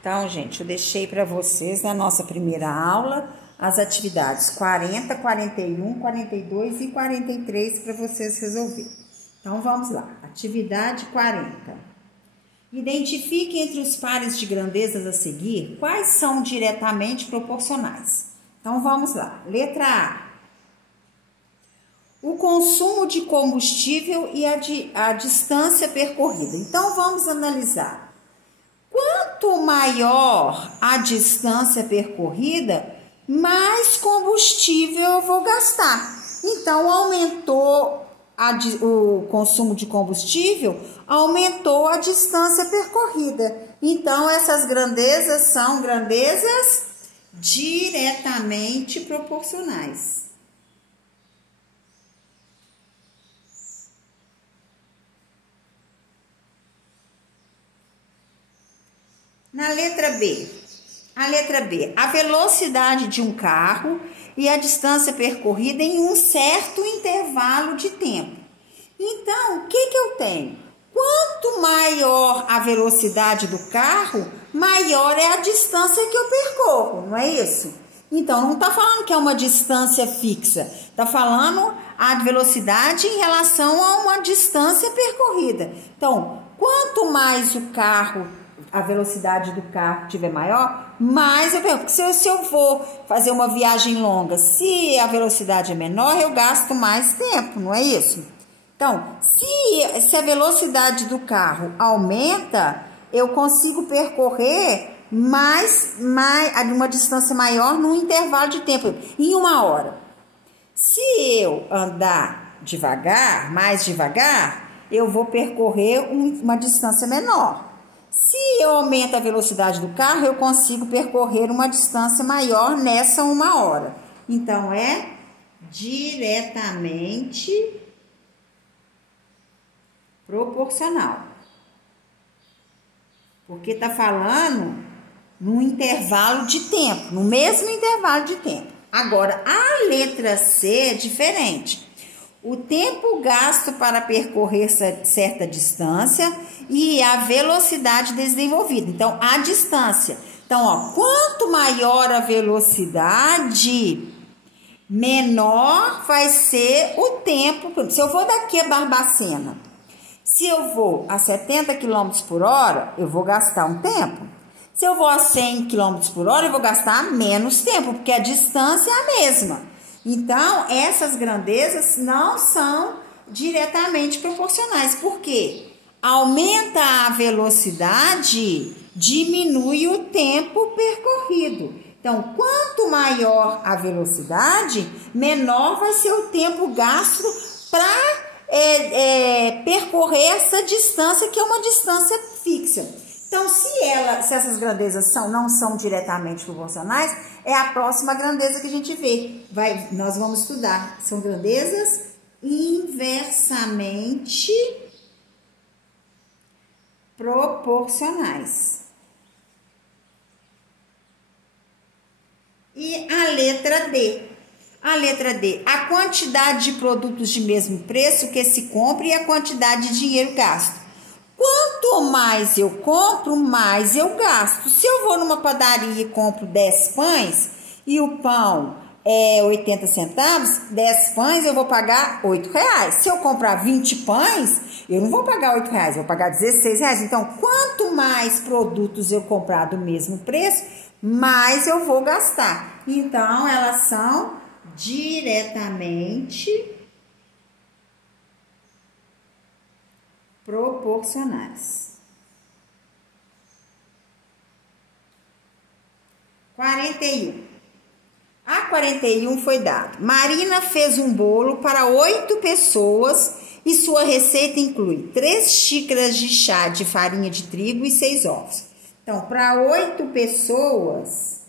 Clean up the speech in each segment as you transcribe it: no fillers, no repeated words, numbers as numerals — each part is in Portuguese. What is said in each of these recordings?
Então, gente, eu deixei para vocês na nossa primeira aula as atividades 40, 41, 42 e 43 para vocês resolverem. Então, vamos lá. Atividade 40. Identifique entre os pares de grandezas a seguir quais são diretamente proporcionais. Então, vamos lá. Letra A. O consumo de combustível e a distância percorrida. Então, vamos analisar. Quanto maior a distância percorrida, mais combustível eu vou gastar. Então, aumentou o consumo de combustível, aumentou a distância percorrida. Então, essas grandezas são grandezas diretamente proporcionais. Na letra B, a velocidade de um carro e a distância percorrida em um certo intervalo de tempo. Então, o que eu tenho? Quanto maior a velocidade do carro, maior é a distância que eu percorro, não é isso? Então, não está falando que é uma distância fixa, está falando a velocidade em relação a uma distância percorrida. Então, quanto mais a velocidade do carro tiver maior, mais eu perco. Porque se eu vou fazer uma viagem longa, se a velocidade é menor, eu gasto mais tempo, não é isso? Então, se a velocidade do carro aumenta, eu consigo percorrer uma distância maior num intervalo de tempo, em 1 hora. Se eu andar mais devagar, eu vou percorrer uma distância menor. Se eu aumento a velocidade do carro, eu consigo percorrer uma distância maior nessa 1 hora. Então, é diretamente proporcional. Porque está falando num intervalo de tempo, no mesmo intervalo de tempo. Agora, a letra C é diferente. O tempo gasto para percorrer certa distância e a velocidade desenvolvida. Então, a distância. Então, quanto maior a velocidade, menor vai ser o tempo. Se eu vou daqui a Barbacena, se eu vou a 70 km por hora, eu vou gastar um tempo. Se eu vou a 100 km por hora, eu vou gastar menos tempo, porque a distância é a mesma. Então, essas grandezas não são diretamente proporcionais. Por quê? Aumenta a velocidade, diminui o tempo percorrido. Então, quanto maior a velocidade, menor vai ser o tempo gasto para percorrer essa distância, que é uma distância fixa. Então, se essas grandezas não são diretamente proporcionais, é a próxima grandeza que a gente vê. Nós vamos estudar. São grandezas inversamente proporcionais. E a letra D. A quantidade de produtos de mesmo preço que se compra e a quantidade de dinheiro gasto. Quanto mais eu compro, mais eu gasto. Se eu vou numa padaria e compro 10 pães e o pão é 80 centavos, 10 pães eu vou pagar R$8. Se eu comprar 20 pães, eu não vou pagar R$8, eu vou pagar R$16. Então, quanto mais produtos eu comprar do mesmo preço, mais eu vou gastar. Então, elas são diretamente proporcionais. 41. A 41 foi dado. Marina fez um bolo para 8 pessoas e sua receita inclui 3 xícaras de chá de farinha de trigo e 6 ovos. Então, para 8 pessoas,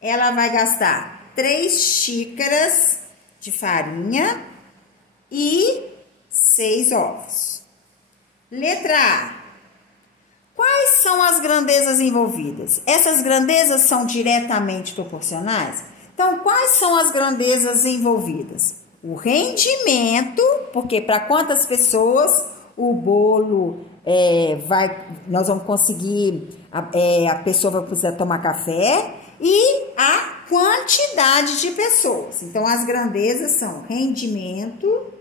ela vai gastar 3 xícaras de farinha e 6 ovos. Letra A. Quais são as grandezas envolvidas? Essas grandezas são diretamente proporcionais? Então, quais são as grandezas envolvidas? O rendimento, porque para quantas pessoas o bolo nós vamos conseguir, a pessoa vai precisar tomar café, e a quantidade de pessoas. Então, as grandezas são rendimento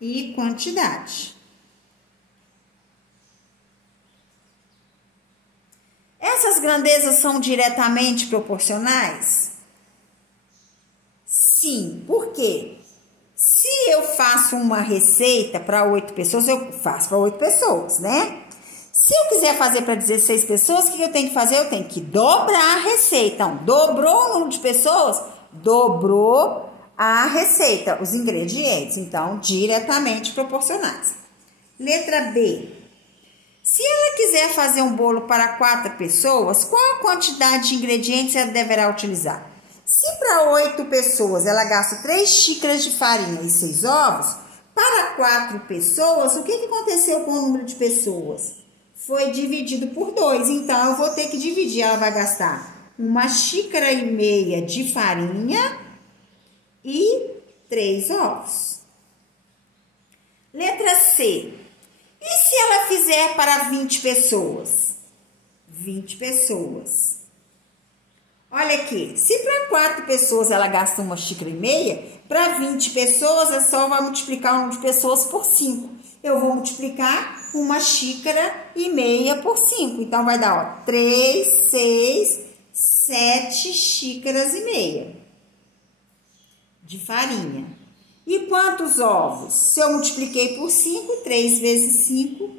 e quantidade. Essas grandezas são diretamente proporcionais? Sim, por quê? Se eu faço uma receita para 8 pessoas, eu faço para 8 pessoas, né? Se eu quiser fazer para 16 pessoas, o que eu tenho que fazer? Eu tenho que dobrar a receita. Então, dobrou o número de pessoas? Dobrou a receita, os ingredientes. Então, diretamente proporcionais. Letra B. Se ela quiser fazer um bolo para 4 pessoas, qual a quantidade de ingredientes ela deverá utilizar? Se para 8 pessoas ela gasta 3 xícaras de farinha e 6 ovos, para 4 pessoas, o que aconteceu com o número de pessoas? Foi dividido por 2, então eu vou ter que dividir. Ela vai gastar 1,5 xícaras de farinha e 3 ovos. Letra C. E se ela fizer para 20 pessoas? 20 pessoas. Olha aqui, se para 4 pessoas ela gasta 1,5 xícaras, para 20 pessoas é só vai multiplicar o número de pessoas por 5. Eu vou multiplicar 1,5 xícaras por 5. Então, vai dar, ó, 3, 6, 7 xícaras e meia de farinha. E quantos ovos? Se eu multipliquei por 5, 3 vezes 5,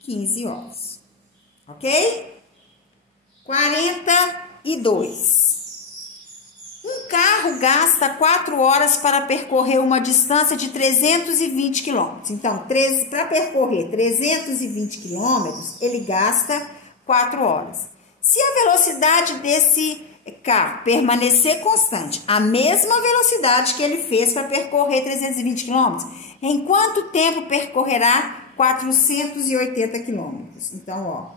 15 ovos. Ok? 42. Um carro gasta 4 horas para percorrer uma distância de 320 quilômetros. Então, para percorrer 320 quilômetros, ele gasta 4 horas. Se a velocidade desse carro permanecer constante, a mesma velocidade que ele fez para percorrer 320 quilômetros, em quanto tempo percorrerá 480 quilômetros? Então, ó,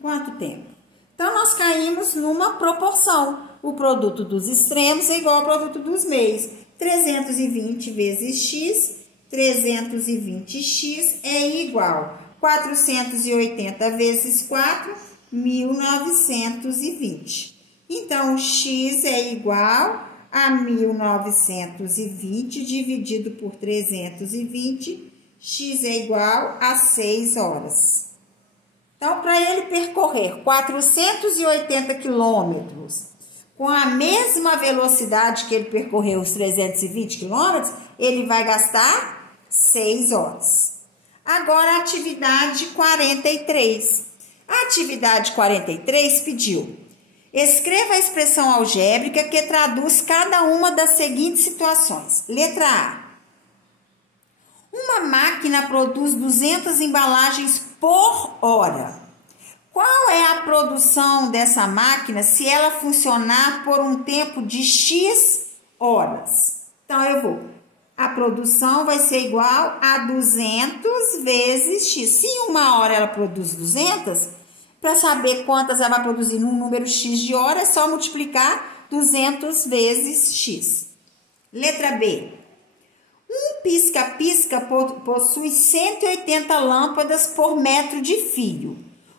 quanto tempo? Então, nós caímos numa proporção. O produto dos extremos é igual ao produto dos meios. 320 vezes x, 320x é igual. 480 vezes 4, 1920. Então, x é igual a 1920 dividido por 320. X é igual a 6 horas. Então, para ele percorrer 480 quilômetros com a mesma velocidade que ele percorreu os 320 quilômetros, ele vai gastar 6 horas. Agora, a atividade 43. A atividade 43 pediu: escreva a expressão algébrica que traduz cada uma das seguintes situações. Letra A. Uma máquina produz 200 embalagens por hora. Qual é a produção dessa máquina se ela funcionar por um tempo de X horas? Então, a produção vai ser igual a 200 vezes X. Se em 1 hora ela produz 200, para saber quantas ela vai produzir num número X de hora, é só multiplicar 200 vezes X. Letra B. Um pisca-pisca possui 180 lâmpadas por metro de fio.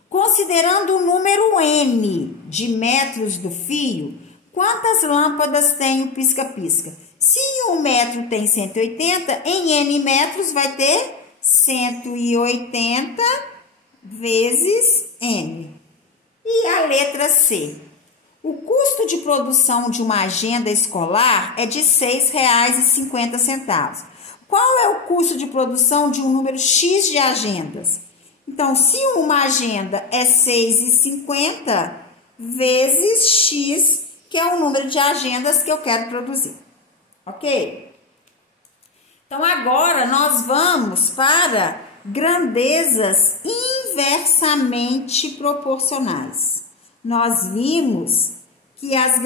Considerando o número N de metros do fio, quantas lâmpadas tem o pisca-pisca? Se 1 metro tem 180, em N metros vai ter 180 vezes N. E a letra C. O custo de produção de uma agenda escolar é de R$ 6,50. Qual é o custo de produção de um número X de agendas? Então, se uma agenda é 6,50 vezes X, que é o número de agendas que eu quero produzir. Ok? Então, agora nós vamos para grandezas inversamente proporcionais. Nós vimos que as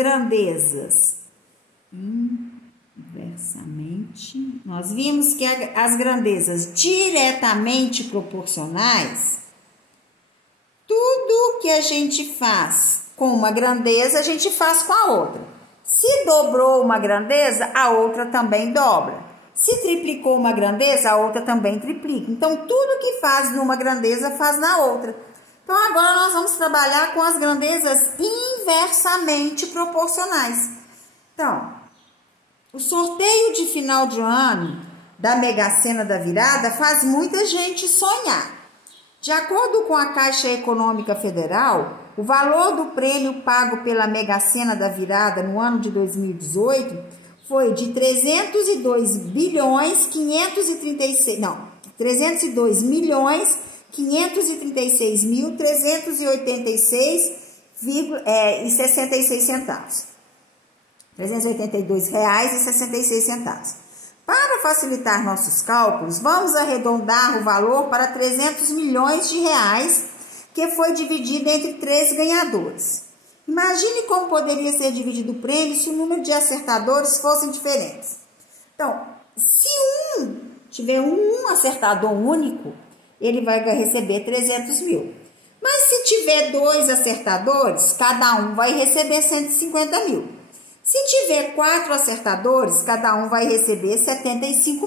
grandezas diretamente proporcionais, tudo que a gente faz com uma grandeza, a gente faz com a outra. Se dobrou uma grandeza, a outra também dobra. Se triplicou uma grandeza, a outra também triplica. Então, tudo que faz numa grandeza, faz na outra. Então, agora nós vamos trabalhar com as grandezas inversamente proporcionais. Então, o sorteio de final de ano da Mega Sena da Virada faz muita gente sonhar. De acordo com a Caixa Econômica Federal, o valor do prêmio pago pela Mega Sena da Virada no ano de 2018 foi de 302 milhões 536.386,66 R$382,66. Para facilitar nossos cálculos, vamos arredondar o valor para 300 milhões de reais, que foi dividido entre 3 ganhadores. Imagine como poderia ser dividido o prêmio se o número de acertadores fossem diferentes. Então, se tiver um acertador único, ele vai receber 300 mil. Mas se tiver 2 acertadores, cada um vai receber 150 mil. Se tiver 4 acertadores, cada um vai receber 55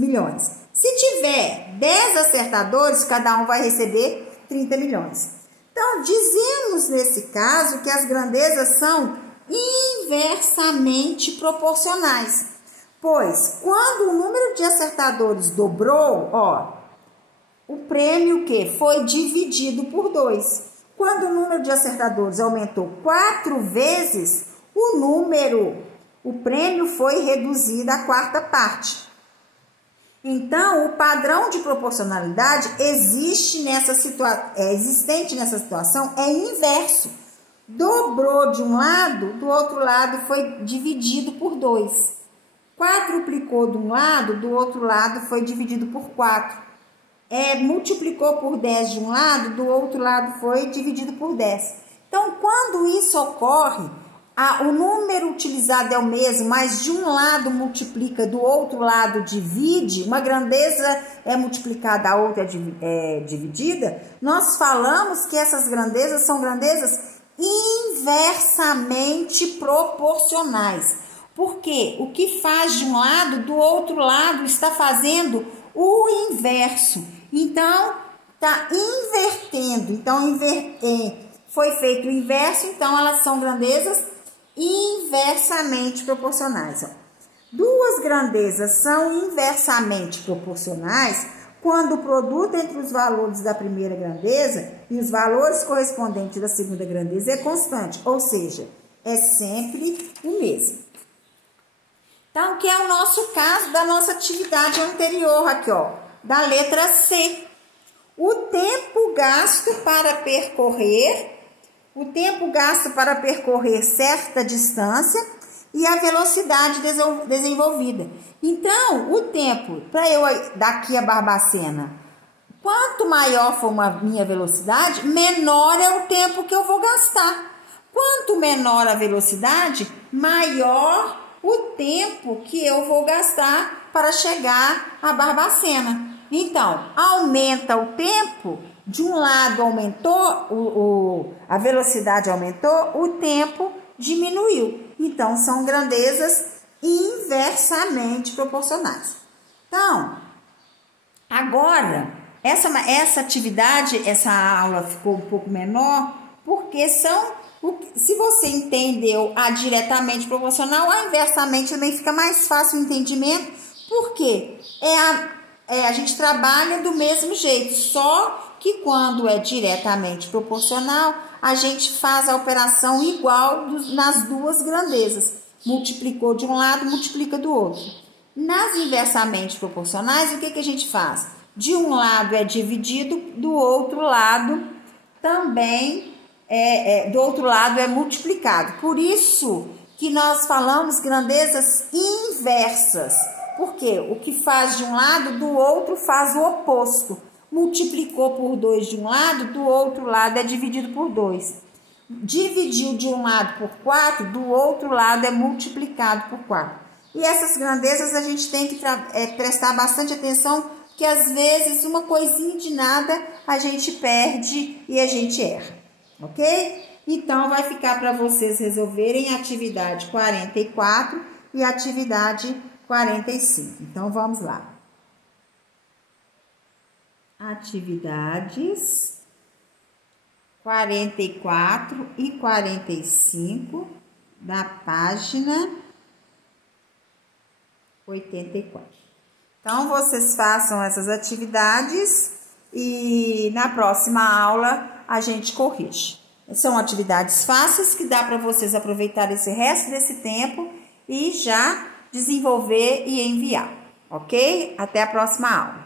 milhões. Se tiver 10 acertadores, cada um vai receber 30 milhões. Então, dizemos nesse caso que as grandezas são inversamente proporcionais. Pois, quando o número de acertadores dobrou, o prêmio foi dividido por 2. Quando o número de acertadores aumentou 4 vezes, o prêmio foi reduzido à quarta parte. Então, o padrão de proporcionalidade existente nessa situação é inverso. Dobrou de um lado, do outro lado foi dividido por 2. Quadruplicou de um lado, do outro lado foi dividido por 4. Multiplicou por 10 de um lado, do outro lado foi dividido por 10. Então, quando isso ocorre, o número utilizado é o mesmo, mas de um lado multiplica, do outro lado divide, uma grandeza é multiplicada, a outra é dividida, nós falamos que essas grandezas são grandezas inversamente proporcionais. Porque o que faz de um lado, do outro lado está fazendo o inverso. Então, está invertendo. Então, foi feito o inverso, então elas são grandezas inversamente proporcionais. Duas grandezas são inversamente proporcionais quando o produto entre os valores da primeira grandeza e os valores correspondentes da segunda grandeza é constante, ou seja, é sempre o mesmo. Então, que é o nosso caso da nossa atividade anterior aqui, da letra C. O tempo gasto para percorrer certa distância e a velocidade desenvolvida. Então, o tempo para eu daqui a Barbacena, quanto maior for a minha velocidade, menor é o tempo que eu vou gastar. Quanto menor a velocidade, maior o tempo que eu vou gastar para chegar a Barbacena. Então, aumenta o tempo, de um lado aumentou, a velocidade aumentou, o tempo diminuiu. Então, são grandezas inversamente proporcionais. Então, agora, essa atividade, essa aula ficou um pouco menor, porque se você entendeu a diretamente proporcional, a inversamente também fica mais fácil o entendimento, porque a gente trabalha do mesmo jeito, só que quando é diretamente proporcional, a gente faz a operação igual nas duas grandezas. Multiplicou de um lado, multiplica do outro. Nas inversamente proporcionais, o que a gente faz? De um lado é dividido, do outro lado também do outro lado é multiplicado. Por isso que nós falamos grandezas inversas. Porque o que faz de um lado, do outro faz o oposto. Multiplicou por 2 de um lado, do outro lado é dividido por 2. Dividiu de um lado por 4, do outro lado é multiplicado por 4. E essas grandezas a gente tem que prestar bastante atenção, porque às vezes uma coisinha de nada a gente perde e a gente erra, ok? Então, vai ficar para vocês resolverem a atividade 44 e a atividade 45. Então, vamos lá. Atividades 44 e 45 da página 84. Então, vocês façam essas atividades e na próxima aula a gente corrige. São atividades fáceis que dá para vocês aproveitar esse resto desse tempo e já desenvolver e enviar, ok? Até a próxima aula.